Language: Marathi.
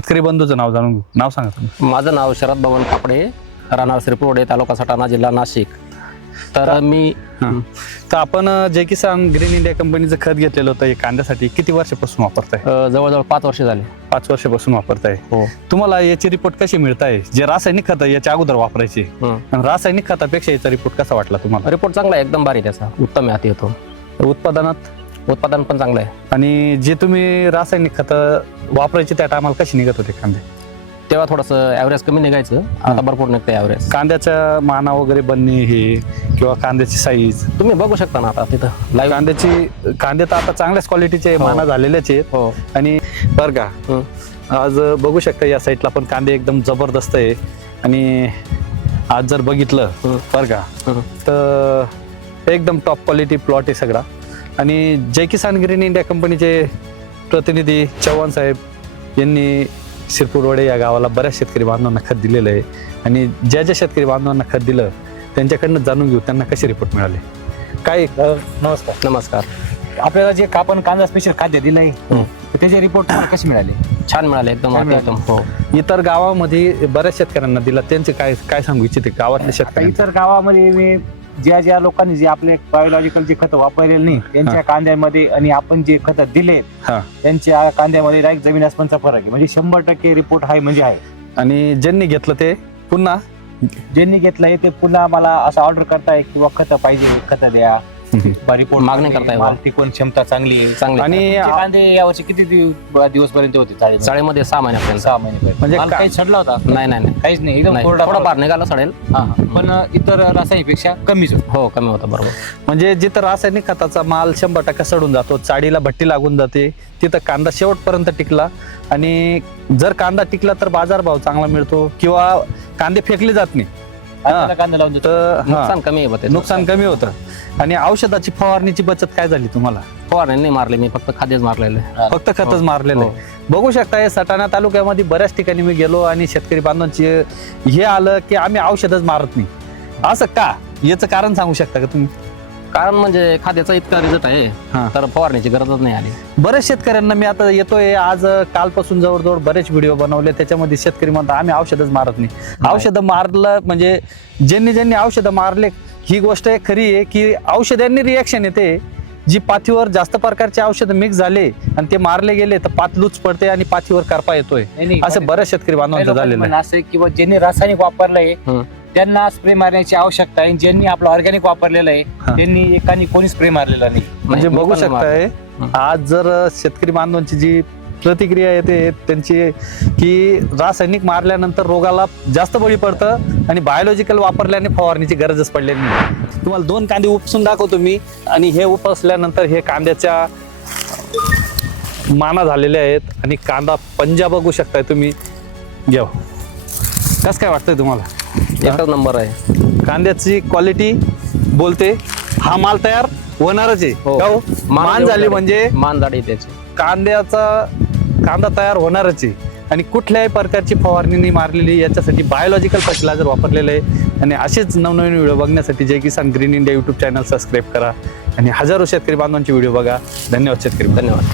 शेतकरी बंधूचं नाव जाणून घेऊ. नाव सांगा तुम्ही. माझं नाव शरद भवन कापडे, राहणार श्रीपुरवडे, तालुका सटाणा, जिल्हा नाशिक. तर मी तर आपण जय किसान ग्रीन इंडिया कंपनीचं खत घेतलेलं होतं हे कांद्यासाठी. किती वर्षापासून वापरताय? जवळजवळ 5 वर्ष झाले. 5 वर्षापासून वापरताय. हो. तुम्हाला याचे रिपोर्ट कसे मिळताय? जे रासायनिक खत याच्या अगोदर वापरायचे आणि रासायनिक खतापेक्षा याचा रिपोर्ट कसा वाटला तुम्हाला? रिपोर्ट चांगला आहे, एकदम भारी त्याचा, उत्तम आहे. हाती येतो. उत्पादन पण चांगलं आहे. आणि जे तुम्ही रासायनिक खत वापरायचे त्या टायमाला कशी निघत होते कांदे? तेव्हा थोडंसं ॲव्हरेज कमी निघायचं, आता भरपूर निघतं ॲव्हरेज. कांद्याच्या माना वगैरे बनणे हे किंवा कांद्याची साईज तुम्ही बघू शकता ना आता तिथं लाईव्ह. कांदे तर आता चांगल्याच क्वालिटीचे माना झालेलेच आहेत. हो. आणि बरं का, आज बघू शकता या साईडला पण कांदे एकदम जबरदस्त आहे. आणि आज जर बघितलं बरं का तर एकदम टॉप क्वालिटी प्लॉट आहे सगळा. आणि जय किसान ग्रीन इंडिया कंपनीचे प्रतिनिधी चव्हाण साहेब यांनी शिरपूरवडे या गावाला बऱ्याच शेतकरी बांधवांना खत दिलेलं आहे. आणि ज्या ज्या शेतकरी बांधवांना खत दिलं त्यांच्याकडनं जाणून घेऊ त्यांना कसे रिपोर्ट मिळाले. काय नमस्कार. आपल्याला जे आपण कांदा स्पेशल खाद्य दिलंय त्याचे रिपोर्ट कसे मिळाले? छान मिळाले, एकदम उत्तम. हो. इतर गावामध्ये बऱ्याच शेतकऱ्यांना दिला, त्यांचे काय सांगू इच्छिते गावातले शेतकरी? इतर गावामध्ये मी ज्या लोकांनी जे आपले बायोलॉजिकल जे खत वापरलेले नाही त्यांच्या कांद्यामध्ये आणि आपण जे खत दिले त्यांच्या कांद्यामध्ये डायरेक्ट जमीन आसमानचा फरक आहे. म्हणजे 100% रिपोर्ट आहे म्हणजे आहे. आणि ज्यांनी घेतलं ते पुन्हा ज्यांनी घेतलंय ते पुन्हा मला असं ऑर्डर करताय किंवा खत पाहिजे, खत द्या, रिपोर्ट मागणी करताय. टिकवून क्षमता चांगली आहे. आणि तुमचे कांदे यावर्षी किती दिवसपर्यंत होते? चाळीमध्ये 6 महिन्यापर्यंत. 6 महिने. म्हणजे काही छडला होता? नाही, काहीच नाही, एकदम थोडंफार निघालं सडेल. पण इतर रासायनिकपेक्षा कमीच होतं. हो, कमी होतं. बरोबर. म्हणजे जिथं रासायनिक खताचा माल 100% सडून जातो, चाळीला भट्टी लागून जाते, तिथं कांदा शेवटपर्यंत टिकला. आणि जर कांदा टिकला तर बाजारभाव चांगला मिळतो किंवा कांदे फेकले जात नाही. कांदा लावून देतो. नुकसान कमी आहे. नुकसान कमी होतं. आणि औषधाची फवारणीची बचत काय झाली तुम्हाला? फवारणी नाही मारले मी, फक्त खाद्यच मारलेले. फक्त खतच मारलेलं आहे. बघू शकता हे सटाणा तालुक्यामध्ये बऱ्याच ठिकाणी मी गेलो आणि शेतकरी बांधवांची हे आलं की आम्ही औषधच मारत नाही. असं का? याचं कारण सांगू शकता का तुम्ही? कारण म्हणजे खाद्याचा इतका रिझल्ट आहे तर फवारण्याची गरजच नाही आली. बरेच शेतकऱ्यांना मी आता येतोय आज कालपासून जवळजवळ बरेच व्हिडिओ बनवले, त्याच्यामध्ये शेतकरी म्हणतात आम्ही औषधच मारत नाही. औषधं मारलं म्हणजे ज्यांनी औषधं मारले ही गोष्ट खरी आहे की औषधांनी रिॲक्शन येते. जी पाथीवर जास्त प्रकारचे औषधं मिक्स झाले आणि ते मारले गेले तर पाथ लूच पडते आणि पाथीवर करपा येतोय. असं बऱ्याच शेतकरी बांधवांचं झालेलं आहे. असं किंवा ज्यांनी रासायनिक वापरलंय त्यांना स्प्रे मारण्याची आवश्यकता आहे. ज्यांनी आपलं ऑर्गॅनिक वापरलेलं आहे त्यांनी एकानी कोणी स्प्रे मारलेला नाही. म्हणजे बघू शकताय आज जर शेतकरी बांधवांची जी प्रतिक्रिया येते त्यांची की रासायनिक मारल्यानंतर रोगाला जास्त बळी पडतं आणि बायोलॉजिकल वापरल्याने फवारणीची गरजच पडलेली नाही. तुम्हाला 2 कांदे उपसून दाखवतो मी. आणि हे उपसल्यानंतर हे कांद्याच्या माना झालेले आहेत आणि कांदा पंजा बघू शकताय तुम्ही. घ्या, कसं काय वाटतंय तुम्हाला? एकच नंबर आहे. कांद्याची क्वालिटी बोलते. हा माल तयार होणारच आहे. हो. मान झाली म्हणजे मान झाली त्याची. कांदा तयार होणारच आहे. आणि कुठल्याही प्रकारची फवारणी नाही मारलेली. याच्यासाठी बायोलॉजिकल फर्टिलायझर वापरलेलं आहे. आणि असेच नवनवीन व्हिडिओ बघण्यासाठी Jai Kisan Green India YouTube channel subscribe करा आणि हजारो शेतकरी बांधवांचे व्हिडिओ बघा. धन्यवाद शेतकरी. धन्यवाद.